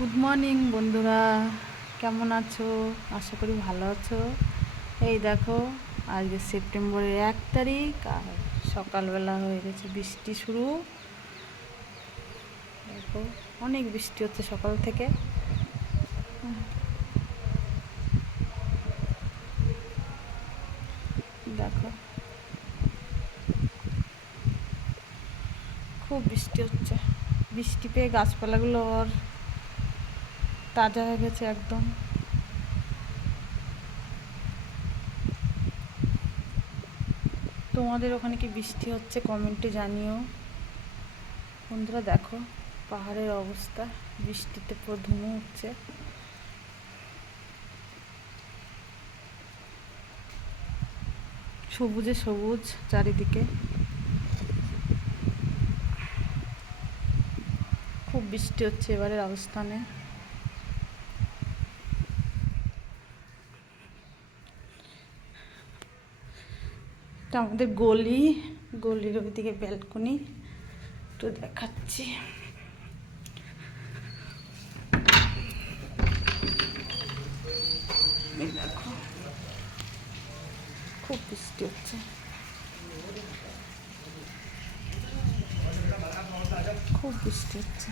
Good morning বন্ধুরা, কেমন আছো? আশা করি ভালো আছো। এই দেখো, আজকে সেপ্টেম্বরের 1 তারিখ আর সকালবেলা হয়ে গেছে বৃষ্টি শুরু। দেখো, অনেক বৃষ্টি হচ্ছে সকাল থেকে। দেখো, খুব বৃষ্টি হচ্ছে। বৃষ্টি পেয়ে গাছপালাগুলো আর তাজা হয়ে গেছে একদম। তোমাদের ওখানে কি বৃষ্টি হচ্ছে কমেন্টে জানিও বন্ধুরা। দেখো পাহাড়ের অবস্থা, বৃষ্টিতে পুরো ধুমো উঠছে। সবুজে সবুজ চারিদিকে, খুব বৃষ্টি হচ্ছে এবারের রাজস্থানে। এটা আমাদের গলির ওইদিকে ব্যালকনি, একটু দেখাচ্ছি। দেখো, খুব বৃষ্টি হচ্ছে, খুব বৃষ্টি হচ্ছে।